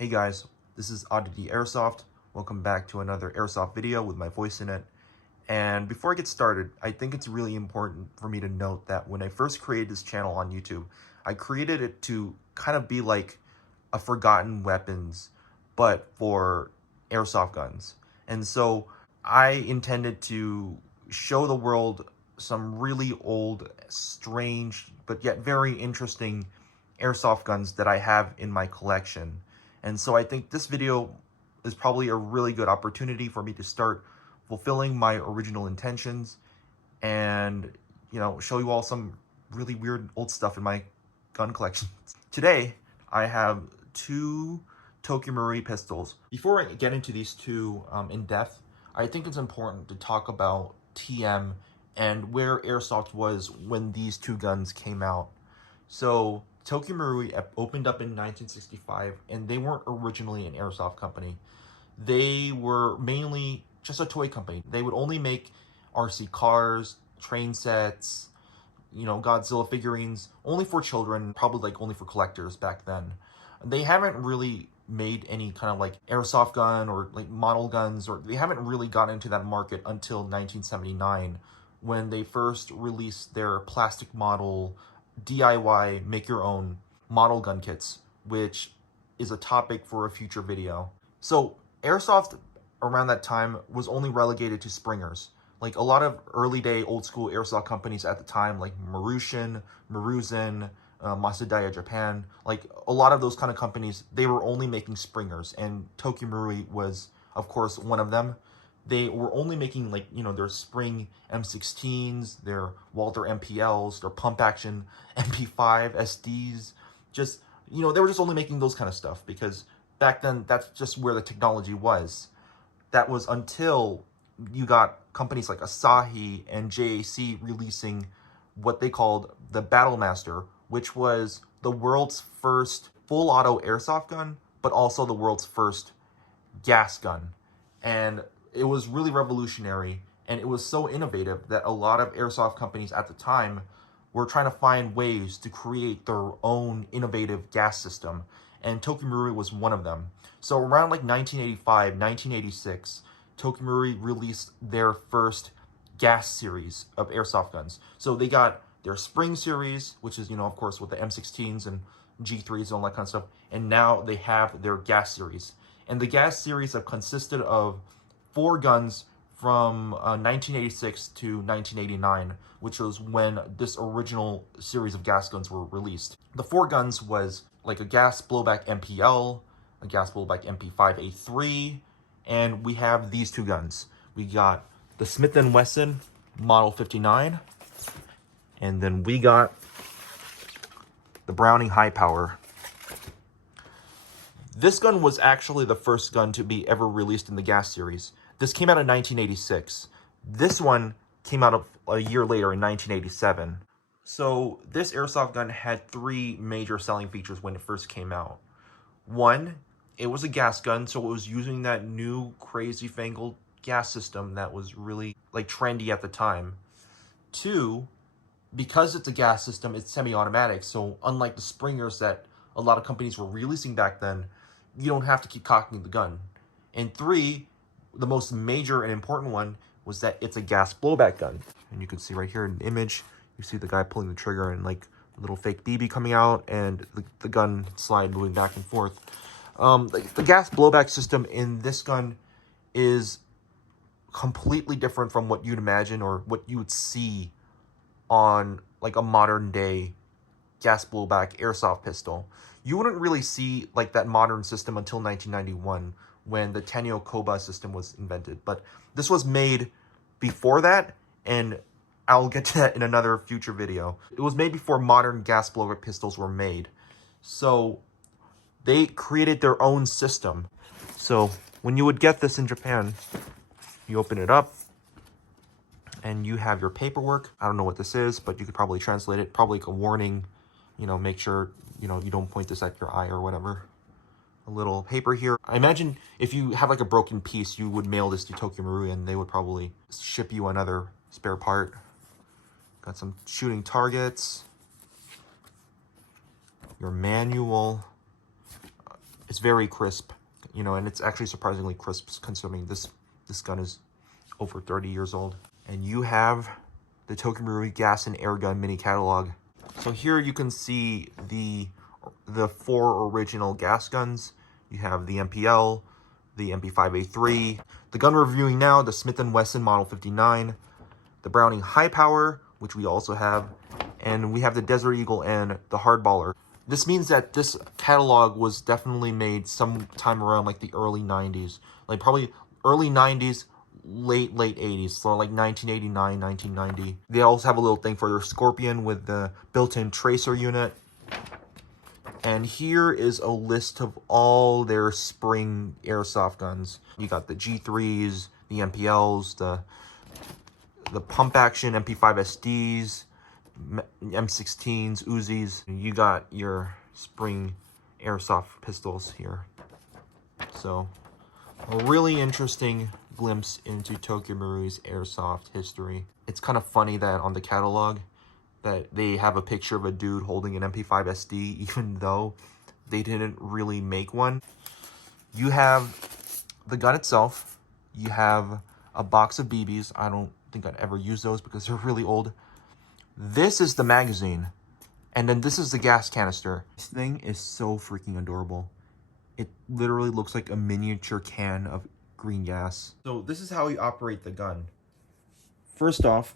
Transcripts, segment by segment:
Hey guys, this is Oddity Airsoft. Welcome back to another Airsoft video with my voice in it. And before I get started, I think it's really important for me to note that when I first created this channel on YouTube, I created it to kind of be like a forgotten weapons, but for airsoft guns. And so I intended to show the world some really old, strange, but yet very interesting airsoft guns that I have in my collection. And so I think this video is probably a really good opportunity for me to start fulfilling my original intentions and, show you all some really weird old stuff in my gun collection. Today, I have two Tokyo Marui pistols. Before I get into these two in depth, I think it's important to talk about TM and where Airsoft was when these two guns came out. So Tokyo Marui opened up in 1965, and they weren't originally an airsoft company. They were mainly just a toy company. They would only make RC cars, train sets, Godzilla figurines, only for children, probably like only for collectors back then. They haven't really made any kind of like airsoft gun or like model guns, or they haven't really gotten into that market until 1979, when they first released their plastic model DIY make your own model gun kits, which is a topic for a future video. So airsoft around that time was only relegated to springers. Like a lot of early day old school airsoft companies at the time, like Maruzen, Masudaya Japan, like a lot of those kind of companies, they were only making springers, and Tokyo Marui was, of course, one of them. They were only making their spring M16s, their Walther MPLs, their pump action MP5 SDs. Just, they were just only making those kind of stuff because back then that's just where the technology was. That was until you got companies like Asahi and JAC releasing what they called the Battlemaster, which was the world's first full auto airsoft gun, but also the world's first gas gun. And it was really revolutionary, and it was so innovative that a lot of airsoft companies at the time were trying to find ways to create their own innovative gas system, and Tokyo Marui was one of them. So around like 1985, 1986, Tokyo Marui released their first gas series of airsoft guns. So they got their spring series, which is, of course, with the M16s and G3s and all that kind of stuff, and now they have their gas series. And the gas series have consisted of 4 guns from 1986 to 1989, which was when this original series of gas guns were released. The 4 guns was like a gas blowback MPL, a gas blowback MP5A3, and we have these 2 guns. We got the Smith & Wesson Model 59, and then we got the Browning Hi-Power. This gun was actually the first gun to be ever released in the gas series. This came out in 1986. This one came out a year later in 1987. So this airsoft gun had 3 major selling features when it first came out. One, it was a gas gun, so it was using that new crazy fangled gas system that was really like trendy at the time. 2, because it's a gas system, it's semi-automatic, so unlike the springers that a lot of companies were releasing back then, you don't have to keep cocking the gun. And 3, the most major and important one, was that it's a gas blowback gun. And you can see right here in the image, you see the guy pulling the trigger and like a little fake BB coming out, and the gun slide moving back and forth. The gas blowback system in this gun is completely different from what you'd imagine or what you would see on like a modern day gas blowback airsoft pistol. You wouldn't really see like that modern system until 1991, when the Tenyo Koba system was invented. But this was made before that, and I'll get to that in another future video. It was made before modern gas blower pistols were made. So they created their own system. So when you would get this in Japan, you open it up and you have your paperwork. I don't know what this is, but you could probably translate it. Probably like a warning, make sure, you don't point this at your eye or whatever. A little paper here. I imagine if you have like a broken piece, you would mail this to Tokyo Marui and they would probably ship you another spare part. Got some shooting targets, your manual, It's very crisp, you know, and it's actually surprisingly crisp considering this gun is over 30 years old. And you have the Tokyo Marui Gas and Air Gun mini catalog. So here you can see the 4 original gas guns. You have the MPL, the MP5A3, the gun we're reviewing now, the Smith & Wesson Model 59, the Browning Hi-Power, which we also have, and we have the Desert Eagle and the Hardballer. This means that this catalog was definitely made sometime around like the early 90s, like probably early 90s, late 80s, so like 1989, 1990. They also have a little thing for your Scorpion with the built-in tracer unit. And here is a list of all their spring airsoft guns. You got the G3s, the MPLs, the pump action MP5 SDs, M16s, Uzis. You got your spring airsoft pistols here. So a really interesting glimpse into Tokyo Marui's airsoft history. It's kind of funny that on the catalog that they have a picture of a dude holding an MP5 SD, even though they didn't really make one. You have the gun itself. You have a box of BBs. I don't think I'd ever use those because they're really old. This is the magazine. And then this is the gas canister. This thing is so freaking adorable. It literally looks like a miniature can of green gas. So this is how you operate the gun. First off,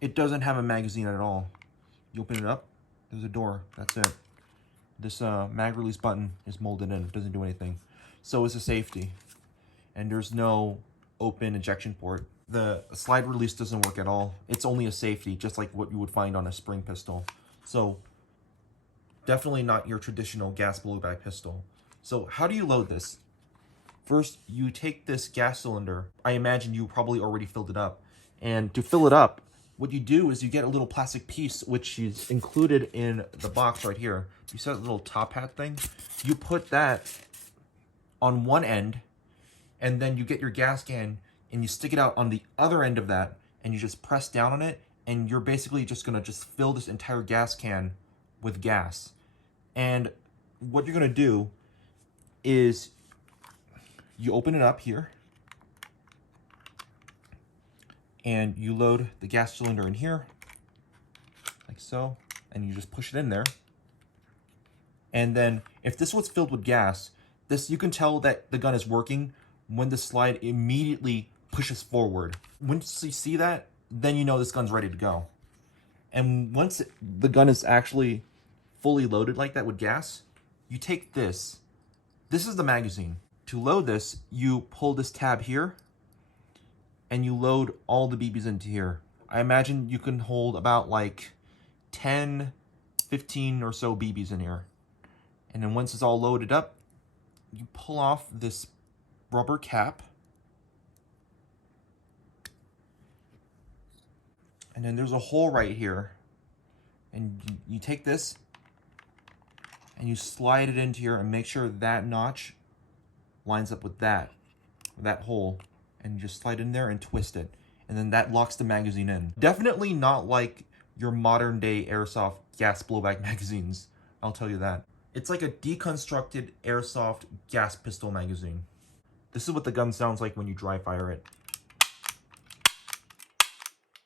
it doesn't have a magazine at all. You open it up, there's a door, that's it. This mag release button is molded in, it doesn't do anything. So is the safety. And there's no open ejection port. The slide release doesn't work at all. It's only a safety, just like what you would find on a spring pistol. So definitely not your traditional gas blowback pistol. So how do you load this? First, you take this gas cylinder. I imagine you probably already filled it up. And to fill it up, what you do is you get a little plastic piece, which is included in the box right here. You see that little top hat thing? You put that on one end, and then you get your gas can, and you stick it out on the other end of that, and you just press down on it, and you're basically just gonna fill this entire gas can with gas. And what you're gonna do is you open it up here, and you load the gas cylinder in here, like so, and you just push it in there. And then if this was filled with gas, you can tell that the gun is working when the slide immediately pushes forward. Once you see that, then you know this gun's ready to go. And once the gun is actually fully loaded like that with gas, you take this. This is the magazine. To load this, you pull this tab here, and you load all the BBs into here. I imagine you can hold about like 10, 15 or so BBs in here. And then once it's all loaded up, you pull off this rubber cap. And then there's a hole right here. And you take this and you slide it into here and make sure that notch lines up with that hole. And you just slide in there and twist it. And then that locks the magazine in. Definitely not like your modern day airsoft gas blowback magazines. I'll tell you that. It's like a deconstructed airsoft gas pistol magazine. This is what the gun sounds like when you dry fire it.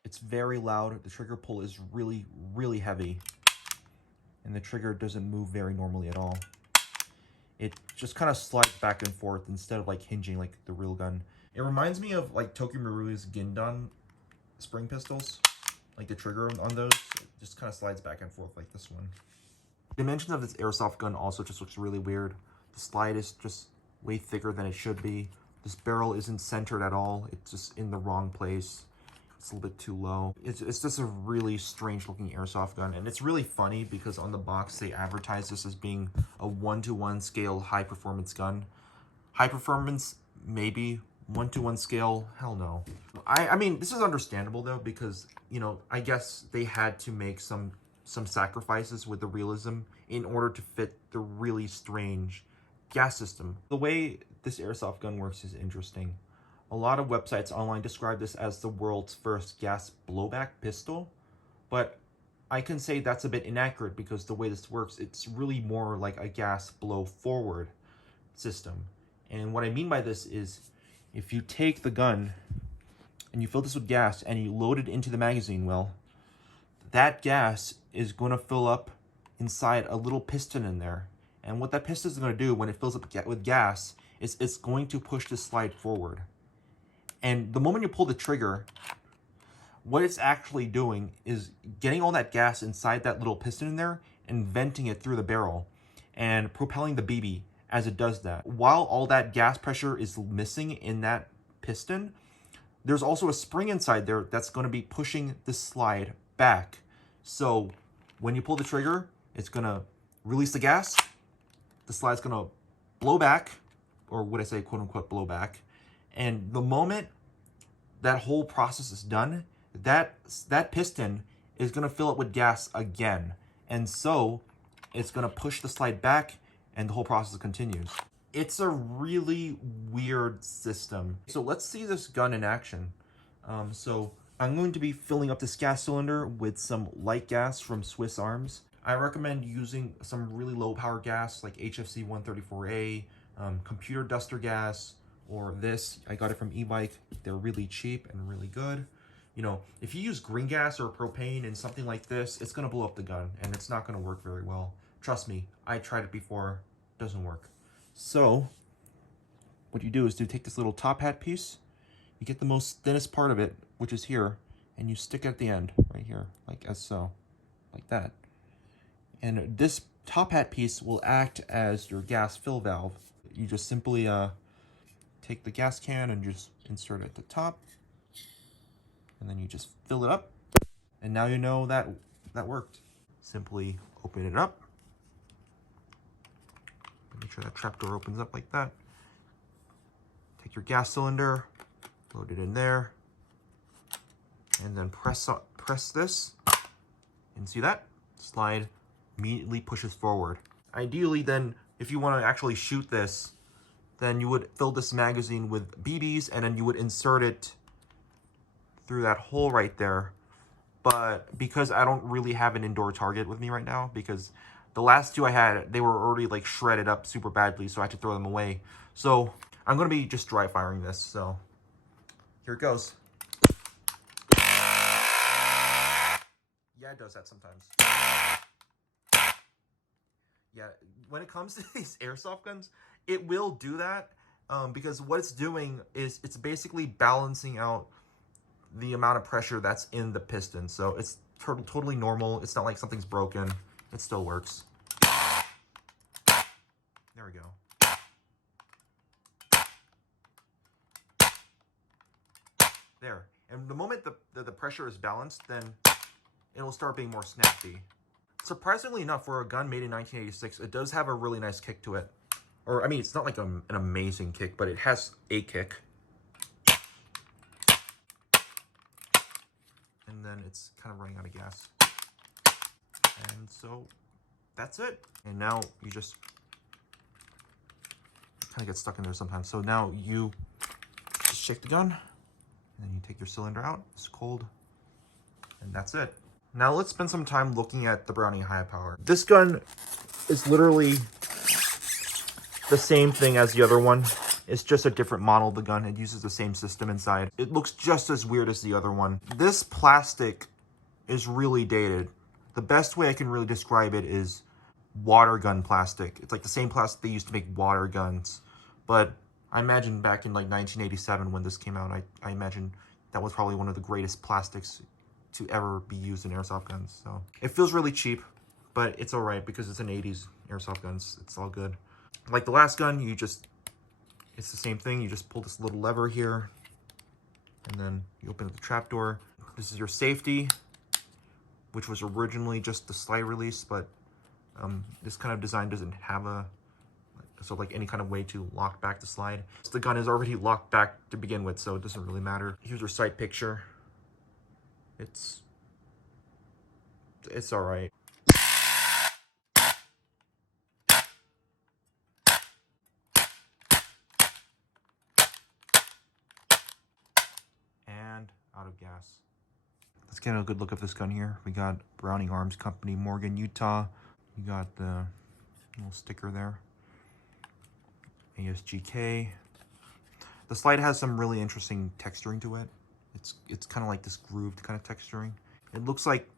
It's very loud. The trigger pull is really, really heavy. And the trigger doesn't move very normally at all. It just kind of slides back and forth instead of like hinging like the real gun. It reminds me of like Tokyo Marui's Gindan spring pistols. Like the trigger on those, it just kind of slides back and forth like this one. The dimensions of this airsoft gun also just looks really weird. The slide is just way thicker than it should be. This barrel isn't centered at all. It's just in the wrong place. It's a little bit too low. It's just a really strange looking airsoft gun. And it's really funny because on the box they advertise this as being a 1-to-1 scale high performance gun. High performance, maybe. 1-to-1 scale, hell no. I mean, this is understandable though, because, you know, I guess they had to make some sacrifices with the realism in order to fit the really strange gas system. The way this airsoft gun works is interesting. A lot of websites online describe this as the world's first gas blowback pistol, but I can say that's a bit inaccurate because the way this works, it's really more like a gas blow forward system. And what I mean by this is if you take the gun and you fill this with gas and you load it into the magazine well, that gas is going to fill up inside a little piston in there. And what that piston is going to do when it fills up with gas is it's going to push the slide forward. And the moment you pull the trigger, what it's actually doing is getting all that gas inside that little piston in there and venting it through the barrel and propelling the BB as it does that. While all that gas pressure is missing in that piston, there's also a spring inside there that's going to be pushing the slide back. So when you pull the trigger, it's going to release the gas. The slide's going to blow back, or what I say, quote unquote, blow back. And the moment that whole process is done, that piston is going to fill up with gas again. And so it's going to push the slide back and the whole process continues. It's a really weird system. So let's see this gun in action. So I'm going to be filling up this gas cylinder with some light gas from Swiss Arms. I recommend using some really low power gas like HFC 134A, computer duster gas, or this. I got it from e-bike. They're really cheap and really good. You know, if you use green gas or propane in something like this, it's gonna blow up the gun and it's not gonna work very well. Trust me, I tried it before, doesn't work. So what you do is take this little top hat piece, you get the most thinnest part of it, which is here, and you stick it at the end, right here, like as so, like that. And this top hat piece will act as your gas fill valve. You just simply take the gas can and just insert it at the top, and then you just fill it up, and now you know that worked. Simply open it up, make sure that trapdoor opens up like that. Take your gas cylinder, load it in there, and then press this, and see that? Slide immediately pushes forward. Ideally then, if you want to actually shoot this, then you would fill this magazine with BBs and then you would insert it through that hole right there. But because I don't really have an indoor target with me right now, because the last two I had, they were already like shredded up super badly, so I had to throw them away. So I'm going to be just dry firing this, so here it goes. Yeah, it does that sometimes. Yeah, when it comes to these airsoft guns, it will do that because what it's doing is it's basically balancing out the amount of pressure that's in the piston. So it's totally normal. It's not like something's broken. It still works. There we go. There. And the moment the pressure is balanced, then it'll start being more snappy. Surprisingly enough, for a gun made in 1986, it does have a really nice kick to it. Or, I mean, it's not like an amazing kick, but it has a kick. And then it's kind of running out of gas. And so, that's it. And now you just kind of get stuck in there sometimes. So now you just shake the gun, and then you take your cylinder out. It's cold. And that's it. Now let's spend some time looking at the Browning Hi-Power. This gun is literally the same thing as the other one. It's just a different model of the gun. It uses the same system inside. It looks just as weird as the other one. This plastic is really dated. The best way I can really describe it is water gun plastic. It's like the same plastic they used to make water guns. But I imagine back in like 1987 when this came out, I imagine that was probably one of the greatest plastics to ever be used in airsoft guns. So it feels really cheap, but it's all right because it's an 80s airsoft guns. It's all good. Like the last gun, it's the same thing. You just pull this little lever here, and then you open up the trapdoor. This is your safety, which was originally just the slide release, but this kind of design doesn't have like any kind of way to lock back the slide. So the gun is already locked back to begin with, so it doesn't really matter. Here's your sight picture. It's all right. And out of gas. Let's get a good look at this gun here. We got Browning Arms Company, Morgan, Utah. You got the little sticker there. ASGK. The slide has some really interesting texturing to it. It's kind of like this grooved kind of texturing. It looks like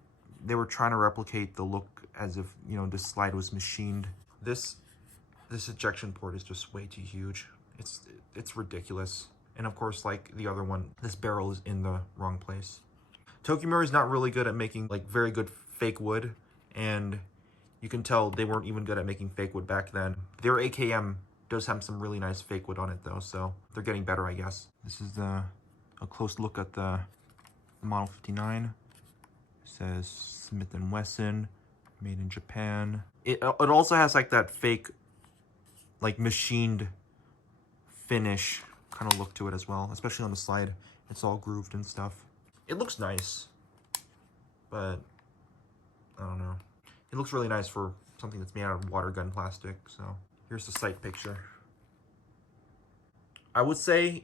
they were trying to replicate the look as if, you know, this slide was machined. This ejection port is just way too huge. It's ridiculous. And of course, like the other one, this barrel is in the wrong place. Tokyo Marui is not really good at making like very good fake wood, and you can tell they weren't even good at making fake wood back then. Their AKM does have some really nice fake wood on it though, so they're getting better, I guess. This is a close look at the Model 59. It says Smith & Wesson, made in Japan. It also has like that fake, like machined finish kind of look to it as well, especially on the slide. It's all grooved and stuff. It looks nice, but I don't know. It looks really nice for something that's made out of water gun plastic. So here's the sight picture. I would say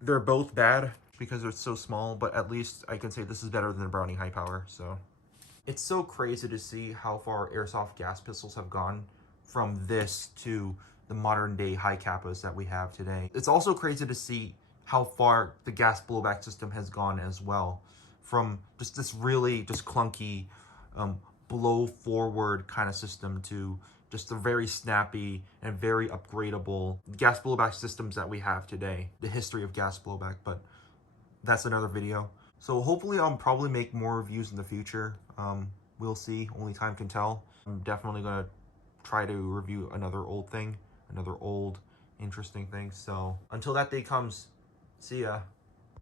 they're both bad because they're so small, but at least I can say this is better than the Browning Hi-Power. So it's so crazy to see how far airsoft gas pistols have gone from this to the modern day high kappas that we have today. It's also crazy to see how far the gas blowback system has gone as well, from just this really just clunky blow forward kind of system to just a very snappy and very upgradable gas blowback systems that we have today. The history of gas blowback, but that's another video. So hopefully I'll probably make more reviews in the future. We'll see, only time can tell. I'm definitely gonna try to review another old thing, another old interesting thing. So until that day comes, see ya.